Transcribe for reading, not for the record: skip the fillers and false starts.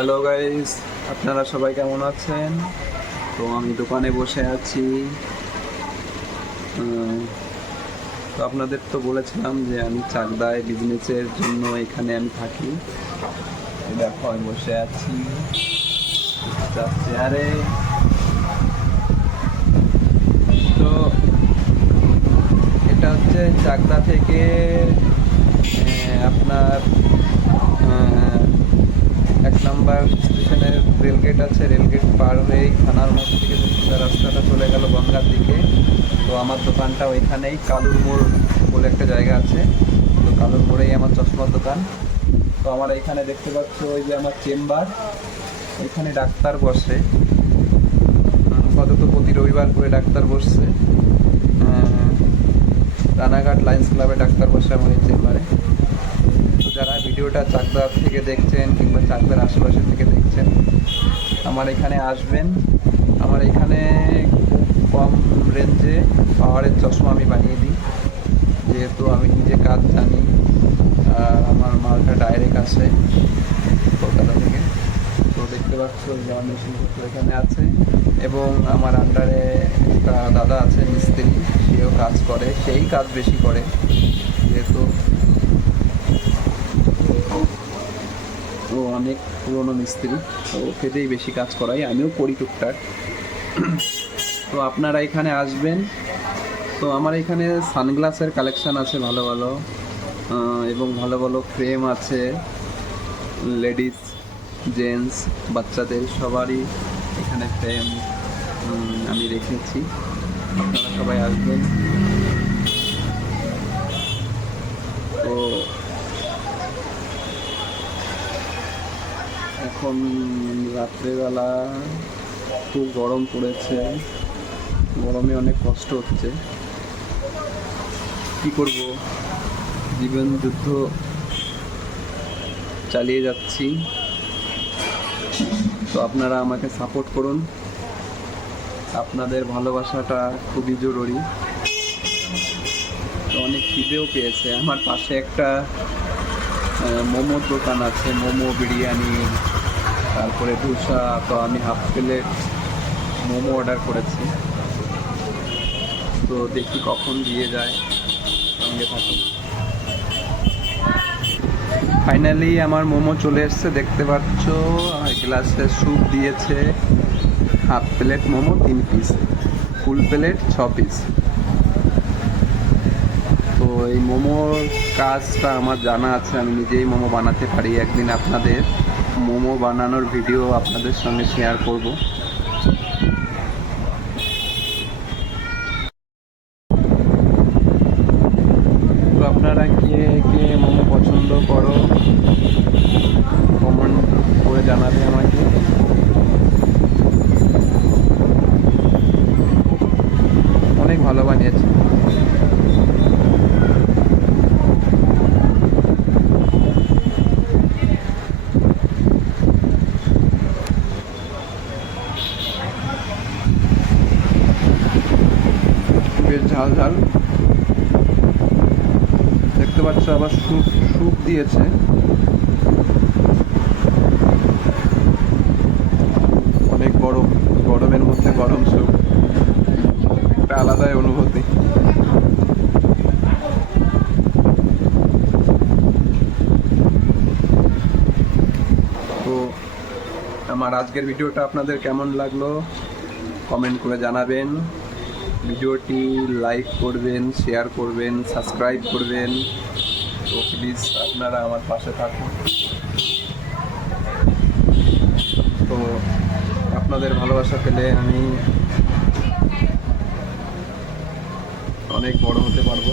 Hello guys, আপনারা সবাই কেমন আছেন? তো আমি দোকানে বসে আছি। তো আপনাদের তো বলেছিলাম যে আমি চাকদায় বিজনেসের জন্য এখানে আমি থাকি। দেখো আমি বসে আছি চেয়ারে। তো এটা হচ্ছে চাকদা থেকে আপনার 1 নম্বর স্টেশনের রেলগেট আছে, রেলগেট পার হয়েই থানার মোড় থেকে রাস্তাটা চলে গেল গঙ্গার দিকে। তো আমার দোকানটা ওইখানেই, কালুর মোড় বলে একটা জায়গা আছে। তো কালুর মোড়েই আমার চশমার দোকান। তো আমার এখানে দেখতে পাচ্ছ ওই যে আমার চেম্বার, এখানে ডাক্তার বসে। কত প্রতি রবিবার করে ডাক্তার বসছে। রানাঘাট লায়ন্স ক্লাবে ডাক্তার বসে আমার এই চেম্বারে। তো যারা ভিডিওটা চাকদা থেকে দেখছেন কিংবা চাকদার আশেপাশে থেকে দেখছেন, আমার এখানে আসবেন। আমার এখানে কম রেঞ্জে পাওয়ারের চশমা আমি বানিয়ে দিই, যেহেতু আমি নিজে কাজ জানি আর আমার মালটা ডাইরেক্ট আসে কলকাতা থেকে। তো দেখতে পাচ্ছ যে আমার মেশিনপত্র এখানে আছে, এবং আমার আন্ডারে একটা দাদা আছে মিস্ত্রি, সেও কাজ করে, সেই কাজ বেশি করে যেহেতু ও অনেক পুরনো মিস্ত্রি। তো ওকেতেই বেশি কাজ করাই, আমিও করি টুকটাক। তো আপনারা এখানে আসবেন। তো আমার এখানে সানগ্লাসের কালেকশান আছে ভালো ভালো, এবং ভালো ভালো ফ্রেম আছে, লেডিস জেন্টস বাচ্চাদের সবারই এখানে ফ্রেম আমি রেখেছি। আপনারা সবাই আসবেন। তো এখন রাত্রেবেলা খুব গরম পড়েছে, গরমে অনেক কষ্ট হচ্ছে, কি করব, জীবন যুদ্ধ চালিয়ে যাচ্ছি। তো আপনারা আমাকে সাপোর্ট করুন, আপনাদের ভালোবাসাটা খুবই জরুরি। তো অনেক খিদেও পেয়েছে। আমার পাশে একটা মোমোর দোকান আছে, মোমো, বিরিয়ানি, তারপরে ধোসা। তো আমি হাফ প্লেট মোমো অর্ডার করেছি। তো দেখি কখন দিয়ে যায়, সঙ্গে থাকুন। ফাইনালি আমার মোমো চলে এসছে, দেখতে পাচ্ছ। আর গ্লাসে স্যুপ দিয়েছে। Half plate momo 3 piece, full plate 6 piece. তো এই মোমোর কাজটা আমার জানা আছে, আমি নিজেই মোমো বানাতে পারি। একদিন আপনাদের মোমো বানানোর ভিডিও আপনাদের সঙ্গে শেয়ার করব। তো আপনারা কে কে মোমো পছন্দ করো কমেন্ট করে জানাবে আমাকে। অনেক ভালো বানিয়েছে। বেশ ঝাল ঝাল দেখতে পাচ্ছ, আবার স্যুপ স্যুপ দিয়েছে। অনেক গরম, গরমের মধ্যে গরম স্যুপ, একটা আলাদাই অনুভূতি। তো আমার আজকের ভিডিওটা আপনাদের কেমন লাগলো কমেন্ট করে জানাবেন। ভিডিওটি লাইক করবেন, শেয়ার করবেন, সাবস্ক্রাইব করবেন। তো প্লিজ আপনারা আমার পাশে থাকুন। তো আপনাদের ভালোবাসা পেলে আমি অনেক বড় হতে পারবো।